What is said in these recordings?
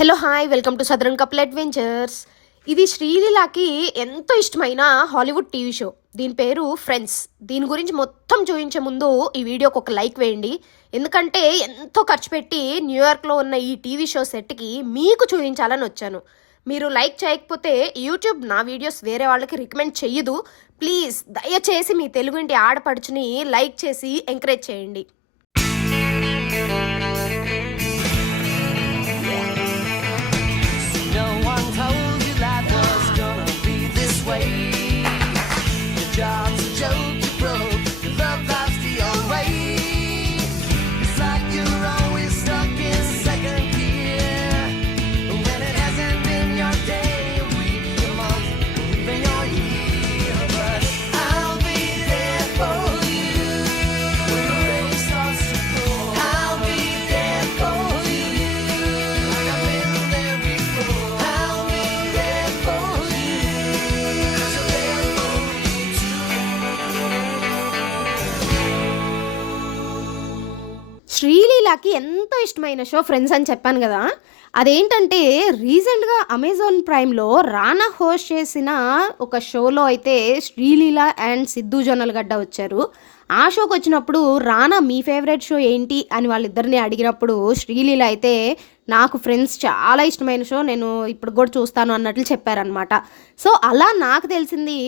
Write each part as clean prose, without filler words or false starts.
Hello hi welcome to southern couple adventures. ఇది శ్రీలీలాకి ఎంతో ఇష్టమైన హాలీవుడ్ టీవీ షో. దీని పేరు ఫ్రెండ్స్. దీని గురించి మొత్తం చూపించే ముందు ఈ వీడియోకి ఒక లైక్ వేయండి. ఎందుకంటే ఎంతో ఖర్చు పెట్టి న్యూయార్క్లో ఉన్న ఈ టీవీ షో సెట్కి మీకు చూపించాలని వచ్చాను. మీరు లైక్ చేయకపోతే యూట్యూబ్ నా వీడియోస్ వేరే వాళ్ళకి రికమెండ్ చెయ్యదు. ప్లీజ్ దయచేసి మీ తెలుగుంటి ఆడపడుచుని లైక్ చేసి ఎంకరేజ్ చేయండి. No one told you life was gonna be this way. Your job's a joke, you broke, your love life's the old way. It's like you're always stuck in second gear. When it hasn't been your day, a week, a month, even your year. But I'll be there for you when the rain starts to pour. I'll be there for you like I've been there before. I'll be there for you 'cause you're there for me శ్రీలీలాకి ఎంతో ఇష్టమైన show friends అని చెప్పాను కదా. అదేంటంటే రీసెంట్గా Amazon ప్రైమ్లో రానా host చేసిన ఒక షోలో అయితే శ్రీలీల అండ్ సిద్ధు జొన్నలగడ్డ వచ్చారు. ఆ షోకి వచ్చినప్పుడు రానా మీ ఫేవరెట్ షో ఏంటి అని వాళ్ళిద్దరిని అడిగినప్పుడు శ్రీలీల అయితే నాకు ఫ్రెండ్స్ చాలా ఇష్టమైన షో, నేను ఇప్పుడు కూడా చూస్తాను అన్నట్లు చెప్పారనమాట. సో అలా నాకు తెలిసింది,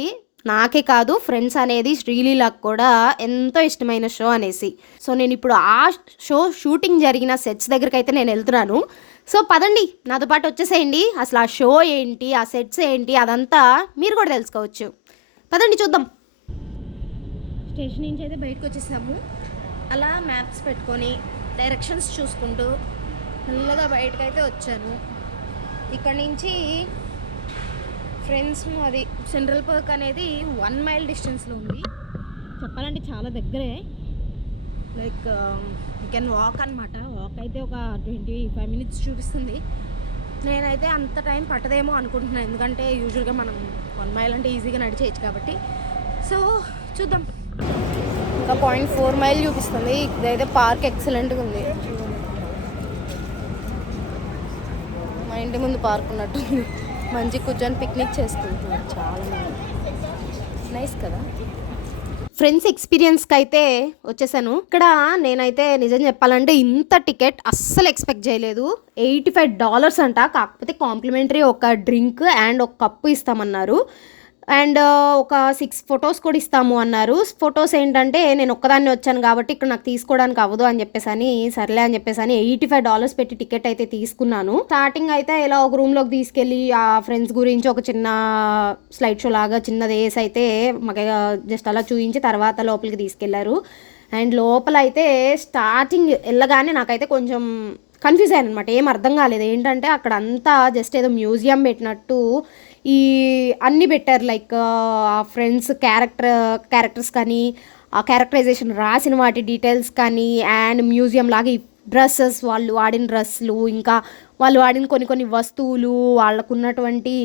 నాకే కాదు ఫ్రెండ్స్ అనేది శ్రీలీలకు కూడా ఎంతో ఇష్టమైన షో అనేసి. సో నేను ఇప్పుడు ఆ షో షూటింగ్ జరిగిన సెట్స్ దగ్గరికి అయితే నేను వెళ్తున్నాను. సో పదండి నాతో పాటు వచ్చేసేయండి. అసలు ఆ షో ఏంటి, ఆ సెట్స్ ఏంటి, అదంతా మీరు కూడా తెలుసుకోవచ్చు. పదండి చూద్దాం. స్టేషన్ నుంచి అయితే బయటకు వచ్చేసాము. అలా మ్యాప్స్ పెట్టుకొని డైరెక్షన్స్ చూసుకుంటూ మెల్లగా బయటకు అయితే వచ్చాను. ఇక్కడ నుంచి ఫ్రెండ్స్ అది సెంట్రల్ పార్క్ అనేది 1 మైల్ డిస్టెన్స్లో ఉంది. చెప్పాలంటే చాలా దగ్గరే. లైక్ యూ కెన్ వాక్ అనమాట. వాక్ అయితే ఒక 25 మినిట్స్ చూపిస్తుంది. నేనైతే అంత టైం పట్టదేమో అనుకుంటున్నాను, ఎందుకంటే యూజువల్గా మనం 1 మైల్ అంటే ఈజీగా నడిచేయచ్చు కాబట్టి. సో చూద్దాం. ఇంకా 0.4 మైల్ చూపిస్తుంది. ఇదైతే పార్క్ ఎక్సలెంట్గా ఉంది. మా ఇంటి ముందు పార్క్ ఉన్నట్టుంది. మంచి కూర్చొని పిక్నిక్ చేసుకుంటున్నారు చాలా మంది. నైస్ కదా. ఫ్రెండ్స్ ఎక్స్పీరియన్స్కి అయితే వచ్చేసాను. ఇక్కడ నేనైతే నిజం చెప్పాలంటే ఇంత టికెట్ అస్సలు ఎక్స్పెక్ట్ చేయలేదు. $85 అంట. కాకపోతే కాంప్లిమెంటరీ ఒక డ్రింక్ అండ్ ఒక కప్పు ఇస్తామన్నారు. అండ్ ఒక 6 ఫొటోస్ కూడా ఇస్తాము అన్నారు. ఫొటోస్ ఏంటంటే నేను ఒక్కదాన్ని వచ్చాను కాబట్టి ఇక్కడ నాకు తీసుకోవడానికి అవ్వదు అని చెప్పేసి సర్లే అని చెప్పేసి $85 పెట్టి టికెట్ అయితే తీసుకున్నాను. స్టార్టింగ్ అయితే ఇలా ఒక రూమ్లోకి తీసుకెళ్ళి ఆ ఫ్రెండ్స్ గురించి ఒక చిన్న స్లైడ్ షో లాగా చిన్నది వేసి అయితే మాకు జస్ట్ అలా చూపించి తర్వాత లోపలికి తీసుకెళ్లారు. అండ్ లోపల అయితే స్టార్టింగ్ వెళ్ళగానే నాకైతే కొంచెం కన్ఫ్యూజ్ అయ్యాను అనమాట. ఏం అర్థం కాలేదు. ఏంటంటే అక్కడ అంతా జస్ట్ ఏదో మ్యూజియం పెట్టినట్టు ఈ అన్నీ పెట్టారు. లైక్ ఆ ఫ్రెండ్స్ క్యారెక్టర్స్ కానీ, ఆ క్యారెక్టరైజేషన్ రాసిన వాటి డీటెయిల్స్ కానీ, అండ్ మ్యూజియం లాగా ఈ డ్రెస్సెస్, వాళ్ళు వాడిన డ్రెస్సులు, ఇంకా వాళ్ళు వాడిన కొన్ని వస్తువులు, వాళ్ళకు ఉన్నటువంటి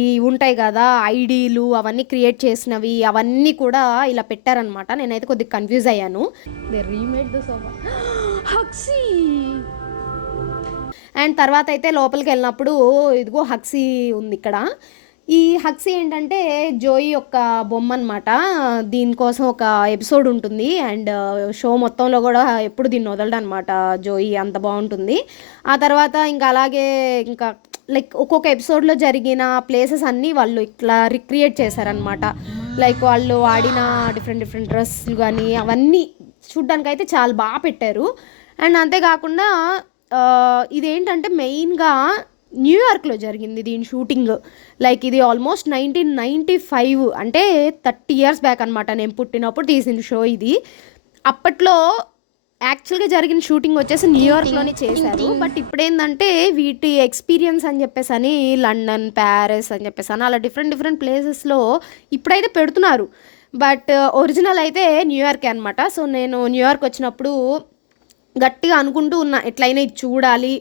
ఈ ఉంటాయి కదా ఐడీలు, అవన్నీ క్రియేట్ చేసినవి, అవన్నీ కూడా ఇలా పెట్టారనమాట. నేనైతే కొద్దిగా కన్ఫ్యూజ్ అయ్యాను. దే రీమేడ్ ద సోఫా హక్సీ. అండ్ తర్వాత అయితే లోపలికి వెళ్ళినప్పుడు ఇదిగో హక్సీ ఉంది ఇక్కడ. ఈ హక్సీ ఏంటంటే జోయి యొక్క బొమ్మ అనమాట. దీనికోసం ఒక ఎపిసోడ్ ఉంటుంది అండ్ షో మొత్తంలో కూడా ఎప్పుడు దీన్ని వదలడం అనమాట. జోయి అంత బాగుంటుంది. ఆ తర్వాత ఇంకా అలాగే ఇంకా లైక్ ఒక్కొక్క ఎపిసోడ్లో జరిగిన ప్లేసెస్ అన్నీ వాళ్ళు ఇట్లా రిక్రియేట్ చేశారనమాట. లైక్ వాళ్ళు వాడిన డిఫరెంట్ డ్రెస్సులు కానీ అవన్నీ చూడ్డానికి అయితే చాలా బాగా పెట్టారు. అండ్ అంతేకాకుండా ఇదేంటంటే మెయిన్గా న్యూయార్క్లో జరిగింది దీని షూటింగ్. లైక్ ఇది ఆల్మోస్ట్ 1995 అంటే 30 ఇయర్స్ బ్యాక్ అనమాట. నేను పుట్టినప్పుడు తీసిన షో ఇది. అప్పట్లో యాక్చువల్గా జరిగిన షూటింగ్ వచ్చేసి న్యూయార్క్లోనే చేశారు. బట్ ఇప్పుడు ఏంటంటే వీటి ఎక్స్పీరియన్స్ అని చెప్పేసి లండన్, ప్యారిస్ అని చెప్పేసి అలా డిఫరెంట్ ప్లేసెస్లో ఇప్పుడైతే పెడుతున్నారు. బట్ ఒరిజినల్ అయితే న్యూయార్కే అనమాట. సో నేను న్యూయార్క్ వచ్చినప్పుడు గట్టిగా అనుకుంటూ ఉన్నా ఎట్లయినా ఇది చూడాలి,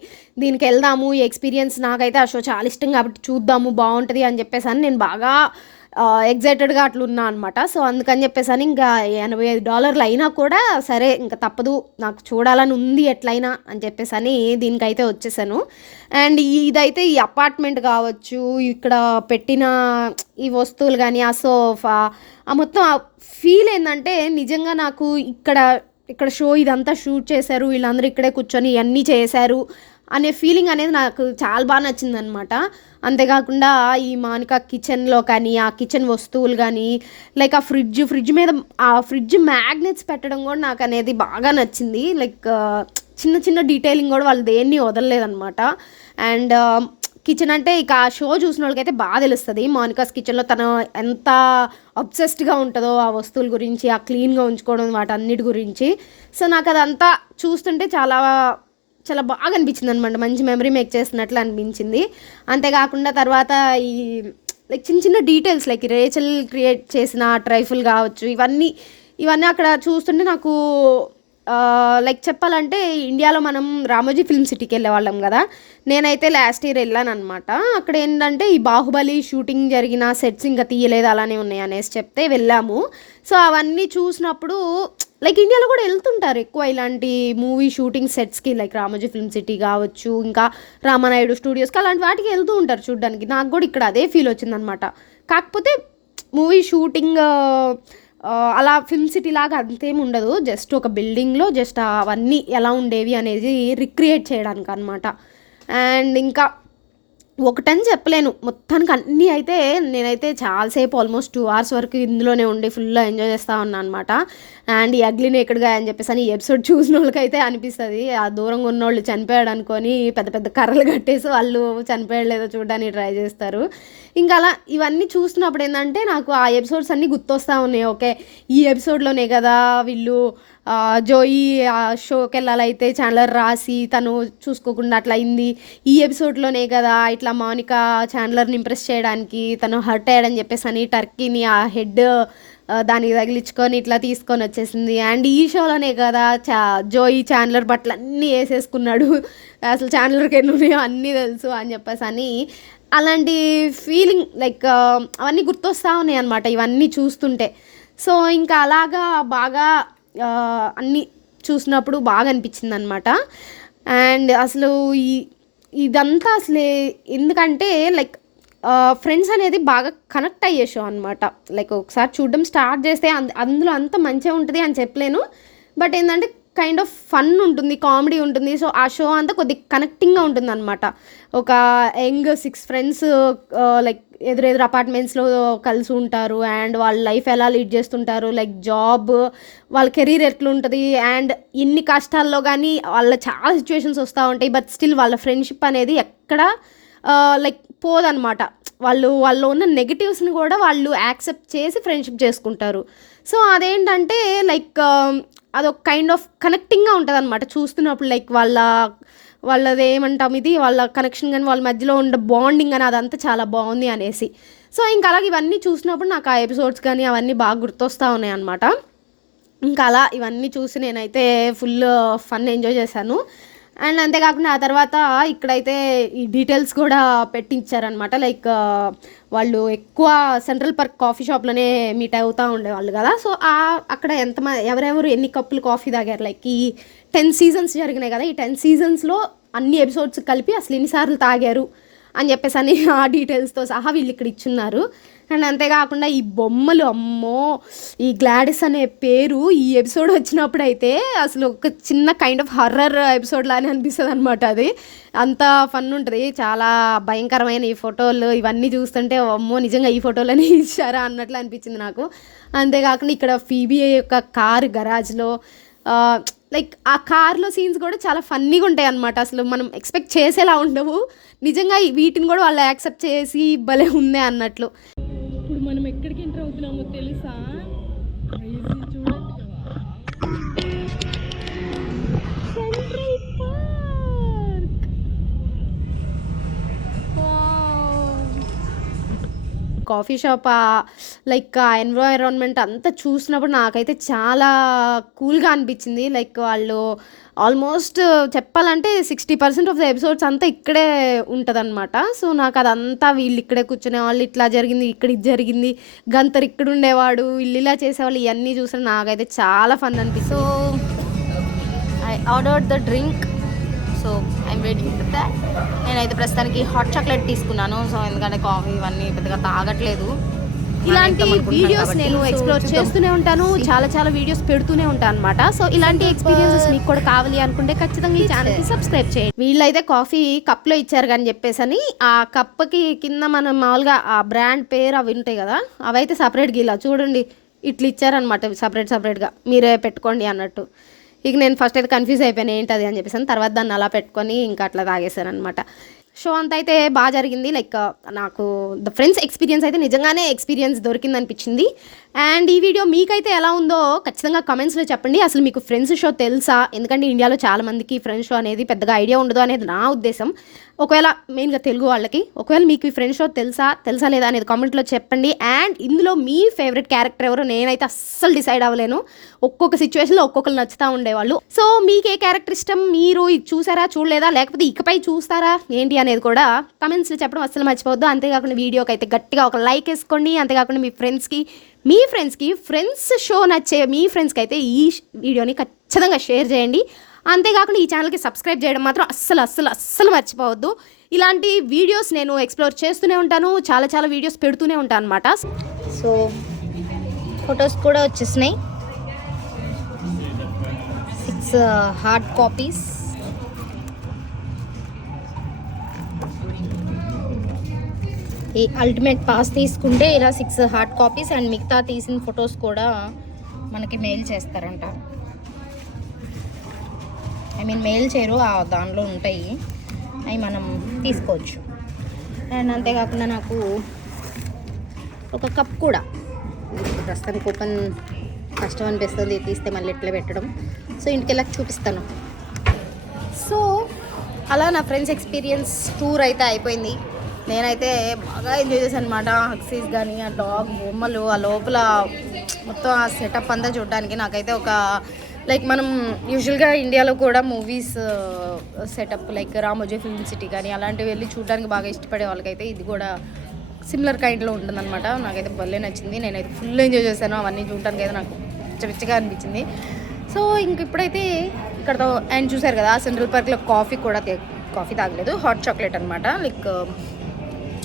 దీనికి వెళ్దాము, ఈ ఎక్స్పీరియన్స్ నాకైతే ఆ షో చాలా ఇష్టం కాబట్టి చూద్దాము బాగుంటుంది అని చెప్పేసి నేను బాగా ఎగ్జైటెడ్గా అట్లా ఉన్నా అనమాట. సో అందుకని చెప్పేసి అని ఇంకా $85 అయినా కూడా సరే ఇంకా తప్పదు, నాకు చూడాలని ఉంది ఎట్లయినా అని చెప్పేసి అని దీనికైతే వచ్చేసాను. అండ్ ఇదైతే ఈ అపార్ట్మెంట్ కావచ్చు, ఇక్కడ పెట్టిన ఈ వస్తువులు కానీ, ఆ సోఫా, ఆ మొత్తం ఫీల్ ఏంటంటే నిజంగా నాకు ఇక్కడ షో ఇదంతా షూట్ చేశారు, వీళ్ళందరూ ఇక్కడే కూర్చొని ఇవన్నీ చేశారు అనే ఫీలింగ్ అనేది నాకు చాలా బాగా నచ్చిందనమాట. అంతేకాకుండా ఈ మానికా కిచెన్లో కానీ, ఆ కిచెన్ వస్తువులు కానీ, లైక్ ఆ ఫ్రిడ్జ్ మీద ఆ ఫ్రిడ్జ్ మ్యాగ్నెట్స్ పెట్టడం కూడా నాకు అనేది బాగా నచ్చింది. లైక్ చిన్న చిన్న డీటెయిలింగ్ కూడా వాళ్ళు దేన్ని వదలలేదనమాట. అండ్ కిచెన్ అంటే ఇక ఆ షో చూసిన వాళ్ళకైతే బాగా తెలుస్తుంది మోనికాస్ కిచెన్లో తను ఎంత అబ్సెస్డ్గా ఉంటుందో ఆ వస్తువుల గురించి, ఆ క్లీన్గా ఉంచుకోవడం వాటన్నిటి గురించి. సో నాకు అదంతా చూస్తుంటే చాలా చాలా బాగా అనిపించింది అనమాట, మంచి మెమరీ మేక్ చేసినట్లు అనిపించింది. అంతేకాకుండా తర్వాత ఈ లైక్ చిన్న చిన్న డీటెయిల్స్ లైక్ రేచల్ క్రియేట్ చేసిన ట్రైఫుల్ కావచ్చు, ఇవన్నీ అక్కడ చూస్తుంటే నాకు లైక్ చెప్పాలంటే ఇండియాలో మనం రామోజీ ఫిల్మ్ సిటీకి వెళ్ళేవాళ్ళం కదా, నేనైతే లాస్ట్ ఇయర్ వెళ్ళాను అనమాట. అక్కడ ఏంటంటే ఈ బాహుబలి షూటింగ్ జరిగిన సెట్స్ ఇంకా తీయలేదు, అలానే ఉన్నాయి అనేసి చెప్తే వెళ్ళాము. సో అవన్నీ చూసినప్పుడు లైక్ ఇండియాలో కూడా వెళ్తుంటారు ఎక్కువ ఇలాంటి మూవీ షూటింగ్ సెట్స్కి, లైక్ రామోజీ ఫిల్మ్ సిటీ కావచ్చు, ఇంకా రామానాయుడు స్టూడియోస్కి, అలాంటి వాటికి వెళ్తూ ఉంటారు చూడడానికి. నాకు కూడా ఇక్కడ అదే ఫీల్ వచ్చిందనమాట. కాకపోతే మూవీ షూటింగ్ అలా ఫిల్మ్ సిటీ లాగా అంతేం ఉండదు, జస్ట్ ఒక బిల్డింగ్లో జస్ట్ అవన్నీ ఎలా ఉండేవి అనేది రిక్రియేట్ చేయడానికి అనమాట. అండ్ ఇంకా ఒకటని చెప్పలేను, మొత్తానికి అన్నీ అయితే నేనైతే చాలాసేపు ఆల్మోస్ట్ 2 hours వరకు ఇందులోనే ఉండి ఫుల్ ఎంజాయ్ చేస్తూ ఉన్నాను అనమాట. అండ్ ఈ అగ్లీ నేకెడ్గా అని చెప్పేసి అని ఈ ఎపిసోడ్ చూసిన వాళ్ళకైతే అనిపిస్తుంది, ఆ దూరంగా ఉన్నోళ్ళు చనిపోయాడు అనుకొని పెద్ద పెద్ద కర్రలు కట్టేసి వాళ్ళు చనిపోయలేదో చూడడానికి ట్రై చేస్తారు. ఇంకా అలా ఇవన్నీ చూస్తున్నప్పుడు ఏంటంటే నాకు ఆ ఎపిసోడ్స్ అన్నీ గుర్తొస్తూ ఉన్నాయి. ఓకే, ఈ ఎపిసోడ్లోనే కదా వీళ్ళు జోయి షోకి వెళ్ళాలైతే చాండ్లర్ రాసి తను చూసుకోకుండా అట్లా అయింది, ఈ ఎపిసోడ్లోనే కదా ఇట్లా మౌనిక చాండ్లర్ని ఇంప్రెస్ చేయడానికి తను హర్ట్ అయ్యాడని చెప్పేసి అని టర్కీని ఆ హెడ్ దానికి తగిలించుకొని ఇట్లా తీసుకొని వచ్చేసింది. అండ్ ఈ షోలోనే కదా జోయి చాండ్లర్ బట్టలు అన్నీ వేసేసుకున్నాడు, అసలు చాండ్లర్కి ఎన్ని ఉన్నాయో అన్నీ తెలుసు అని చెప్పేసి అని అలాంటి ఫీలింగ్ లైక్ అవన్నీ గుర్తొస్తూ ఉన్నాయి అనమాట ఇవన్నీ చూస్తుంటే. సో ఇంకా అలాగా బాగా అన్నీ చూసినప్పుడు బాగా అనిపించింది అనమాట. అండ్ అసలు ఇదంతా అసలే ఎందుకంటే లైక్ ఫ్రెండ్స్ అనేది బాగా కనెక్ట్ అయ్యే షో అనమాట. లైక్ ఒకసారి చూడడం స్టార్ట్ చేస్తే అందులో అంత మంచిగా ఉంటుంది అని చెప్పలేను, బట్ ఏంటంటే కైండ్ ఆఫ్ ఫన్ ఉంటుంది, కామెడీ ఉంటుంది. సో ఆ షో అంతా కొద్దిగా కనెక్టింగ్గా ఉంటుంది అనమాట. ఒక యంగ్ 6 ఫ్రెండ్స్ లైక్ ఎదురెదురు అపార్ట్మెంట్స్లో కలిసి ఉంటారు అండ్ వాళ్ళ లైఫ్ ఎలా లీడ్ చేస్తుంటారు, లైక్ జాబ్, వాళ్ళ కెరీర్ ఎట్లుంటుంది, అండ్ ఎన్ని కష్టాల్లో కానీ వాళ్ళ చాలా సిచ్యువేషన్స్ వస్తూ ఉంటాయి, బట్ స్టిల్ వాళ్ళ ఫ్రెండ్షిప్ అనేది ఎక్కడ లైక్ పోదనమాట. వాళ్ళు ఉన్న నెగిటివ్స్ని కూడా వాళ్ళు యాక్సెప్ట్ చేసి ఫ్రెండ్షిప్ చేసుకుంటారు. సో అదేంటంటే లైక్ అదొక కైండ్ ఆఫ్ కనెక్టింగ్గా ఉంటుంది అనమాట చూస్తున్నప్పుడు. లైక్ వాళ్ళది ఏమంటాం ఇది వాళ్ళ కనెక్షన్ కానీ వాళ్ళ మధ్యలో ఉండే బాండింగ్ అని అదంతా చాలా బాగుంది అనేసి. సో ఇంకా అలాగే ఇవన్నీ చూసినప్పుడు నాకు ఆ ఎపిసోడ్స్ కానీ అవన్నీ బాగా గుర్తొస్తూ ఉన్నాయి అనమాట. ఇంకా అలా ఇవన్నీ చూసి నేనైతే ఫుల్ ఫన్ ఎంజాయ్ చేశాను. అండ్ అంతేకాకుండా ఆ తర్వాత ఇక్కడైతే ఈ డీటెయిల్స్ కూడా పెట్టించారనమాట. లైక్ వాళ్ళు ఎక్కువ సెంట్రల్ పార్క్ కాఫీ షాప్లోనే మీట్ అవుతూ ఉండేవాళ్ళు కదా. సో అక్కడ ఎవరెవరు ఎన్ని కప్పులు కాఫీ తాగారు, లైక్ ఈ 10 seasons జరిగినాయి కదా, ఈ 10 seasonsలో అన్ని ఎపిసోడ్స్ కలిపి అసలు ఎన్నిసార్లు తాగారు అని చెప్పేసి అని ఆ డీటెయిల్స్తో సహా వీళ్ళు ఇక్కడ ఇచ్చున్నారు. అండ్ అంతేకాకుండా ఈ బొమ్మలు, అమ్మో ఈ గ్లాడిస్ అనే పేరు ఈ ఎపిసోడ్ వచ్చినప్పుడు అయితే అసలు ఒక చిన్న కైండ్ ఆఫ్ హర్రర్ ఎపిసోడ్ లానే అనిపిస్తుంది అనమాట. అది అంత ఫన్ ఉంటుంది, చాలా భయంకరమైన ఈ ఫోటోలు ఇవన్నీ చూస్తుంటే అమ్మో నిజంగా ఈ ఫోటోలనే ఇచ్చారా అన్నట్లు అనిపించింది నాకు. అంతేకాకుండా ఇక్కడ ఫీబీ యొక్క కార్ గరాజ్లో లైక్ ఆ కార్లో సీన్స్ కూడా చాలా ఫన్నీగా ఉంటాయి అనమాట. అసలు మనం ఎక్స్పెక్ట్ చేసేలా ఉండవు, నిజంగా వీటిని కూడా వాళ్ళు యాక్సెప్ట్ చేసి భలే ఉందే అన్నట్లు. ఇప్పుడు మనం ఎక్కడికి ఎంటర్ అవుతున్నామో తెలుసా? చూడండి కాఫీ షాప్ లైక్ ఆ ఎన్విరాన్మెంట్ అంతా చూసినప్పుడు నాకైతే చాలా కూల్గా అనిపించింది. లైక్ వాళ్ళు ఆల్మోస్ట్ చెప్పాలంటే 60% ఆఫ్ ద ఎపిసోడ్స్ అంతా ఇక్కడే ఉంటుందన్నమాట. సో నాకు అదంతా వీళ్ళు ఇక్కడే కూర్చునే వాళ్ళు, ఇట్లా జరిగింది, ఇక్కడ ఇది జరిగింది, గంతర్ ఇక్కడ ఉండేవాడు, వీళ్ళు ఇలా చేసేవాళ్ళు, ఇవన్నీ చూసిన నాకైతే చాలా ఫన్ అనిపిస్తుంది. So I ordered the drink, so I'm waiting for that. నేనైతే ప్రస్తుతానికి హాట్ చాక్లెట్ తీసుకున్నాను. సో ఎందుకంటే కాఫీ ఇవన్నీ పెద్దగా తాగట్లేదు. ఇలాంటి వీడియోస్ నేను ఎక్స్ప్లోర్ చేస్తూనే ఉంటాను, చాలా వీడియోస్ పెడుతూనే ఉంటాను అనమాట. సో ఇలాంటి ఎక్స్పీరియన్సెస్ మీకు కూడా కావాలి అనుకుంటే ఖచ్చితంగా ఈ ఛానల్కి సబ్స్క్రైబ్ చేయండి. వీళ్ళైతే కాఫీ కప్లో ఇచ్చారు కానీ చెప్పేసి ఆ కప్కి కింద మనం మామూలుగా ఆ బ్రాండ్ పేరు అవి ఉంటాయి కదా, అవైతే సపరేట్గా ఇలా చూడండి ఇట్లా ఇచ్చారనమాట, సపరేట్గా మీరే పెట్టుకోండి అన్నట్టు. ఇక నేను ఫస్ట్ అయితే కన్ఫ్యూజ్ అయిపోయాను ఏంటది అని చెప్పేసి, తర్వాత దాన్ని అలా పెట్టుకొని ఇంకా అట్లా తాగేశాను అనమాట. షో అంతా అయితే బాగా జరిగింది. లైక్ నాకు ద ఫ్రెండ్స్ ఎక్స్పీరియన్స్ అయితే నిజంగానే ఎక్స్పీరియన్స్ దొరికింది అనిపించింది. అండ్ ఈ వీడియో మీకైతే ఎలా ఉందో ఖచ్చితంగా కమెంట్స్లో చెప్పండి. అసలు మీకు ఫ్రెండ్స్ షో తెలుసా? ఎందుకంటే ఇండియాలో చాలామందికి ఫ్రెండ్స్ షో అనేది పెద్దగా ఐడియా ఉండదు అనేది నా ఉద్దేశం. ఒకవేళ మెయిన్గా తెలుగు వాళ్ళకి ఒకవేళ మీకు ఈ ఫ్రెండ్స్ షో తెలుసా లేదా అనేది కామెంట్లో చెప్పండి. అండ్ ఇందులో మీ ఫేవరెట్ క్యారెక్టర్ ఎవరో నేనైతే అస్సలు డిసైడ్ అవ్వలేను. ఒక్కొక్క సిచ్యువేషన్లో ఒక్కొక్కరు నచ్చుతూ ఉండేవాళ్ళు. సో మీకు ఏ క్యారెక్టర్ ఇష్టం, మీరు ఇది చూసారా చూడలేదా, లేకపోతే ఇకపై చూస్తారా ఏంటి అనేది కూడా కమెంట్స్లో చెప్పడం అస్సలు మర్చిపోవద్దు. అంతేకాకుండా వీడియోకి అయితే గట్టిగా ఒక లైక్ వేసుకోండి. అంతేకాకుండా మీ ఫ్రెండ్స్కి ఫ్రెండ్స్ షో నచ్చే మీ ఫ్రెండ్స్కి అయితే ఈ వీడియోని ఖచ్చితంగా షేర్ చేయండి. అంతేకాకుండా ఈ ఛానల్కి సబ్స్క్రైబ్ చేయడం మాత్రం అస్సలు మర్చిపోవద్దు. ఇలాంటి వీడియోస్ నేను ఎక్స్ప్లోర్ చేస్తూనే ఉంటాను, చాలా వీడియోస్ పెడుతూనే ఉంటాను అనమాట. సో ఫొటోస్ కూడా వచ్చేసినాయి, 6 హార్డ్ కాపీస్. ఈ అల్టిమేట్ పాస్ తీసుకుంటే ఇలా 6 హార్డ్ కాపీస్ అండ్ మిగతా తీసిన ఫొటోస్ కూడా మనకి మెయిల్ చేస్తారంట. మెయిల్ చేయరు, దానిలో ఉంటాయి, అవి మనం తీసుకోవచ్చు. అండ్ అంతేకాకుండా నాకు ఒక కప్ కూడా ప్రస్తుతానికి ఓపెన్ కష్టం అనిపిస్తుంది, తీస్తే మళ్ళీ ఎట్లా పెట్టడం. సో ఇంటికి వెళ్ళాక చూపిస్తాను. సో అలా నా ఫ్రెండ్స్ ఎక్స్పీరియన్స్ టూర్ అయితే అయిపోయింది. నేనైతే బాగా ఎంజాయ్ చేశాను అనమాట. హక్సీస్ కానీ ఆ డాగ్ బొమ్మలు, ఆ లోపల మొత్తం ఆ సెటప్ అంతా చూడడానికి నాకైతే ఒక లైక్ మనం యూజువల్గా ఇండియాలో కూడా movies setup like Ramoji film city కానీ అలాంటివి వెళ్ళి చూడడానికి బాగా ఇష్టపడే వాళ్ళకైతే ఇది కూడా సిమిలర్ కైండ్లో ఉంటుందన్నమాట. నాకైతే భలే నచ్చింది. నేనైతే ఫుల్ ఎంజాయ్ చేశాను. అవన్నీ చూడడానికి అయితే నాకు పిచ్చగా అనిపించింది. సో ఇంక ఇప్పుడైతే ఇక్కడ ఆయన చూసారు కదా సెంట్రల్ పార్క్లో కాఫీ తాగలేదు, హాట్ చాక్లెట్ అనమాట. లైక్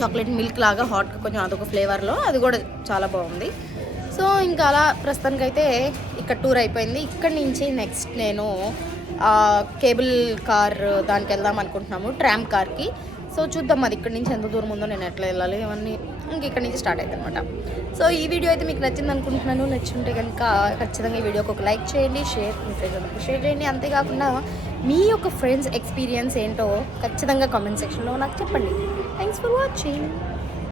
చాక్లెట్ మిల్క్ లాగా హాట్గా కొంచెం అదొక ఫ్లేవర్లో, అది కూడా చాలా బాగుంది. సో ఇంకా అలా ప్రస్తుతానికైతే ఇక్కడ టూర్ అయిపోయింది. ఇక్కడి నుంచి నెక్స్ట్ నేను కేబుల్ కార్ దానికి వెళ్దాం అనుకుంటున్నాము, ట్రామ్ కార్కి. సో చూద్దాం అది ఇక్కడి నుంచి ఎంత దూరం ఉందో, నేను ఎట్లా వెళ్ళాలి ఇవన్నీ ఇంక ఇక్కడి నుంచి స్టార్ట్ అవుతుంది అనమాట. సో ఈ వీడియో అయితే మీకు నచ్చింది అనుకుంటున్నాను. నచ్చుంటే కనుక ఖచ్చితంగా ఈ వీడియోకి ఒక లైక్ చేయండి, మీ ఫ్రెండ్స్ షేర్ చేయండి. అంతేకాకుండా మీ యొక్క ఫ్రెండ్స్ ఎక్స్పీరియన్స్ ఏంటో ఖచ్చితంగా కామెంట్ సెక్షన్లో నాకు చెప్పండి. Thanks for watching.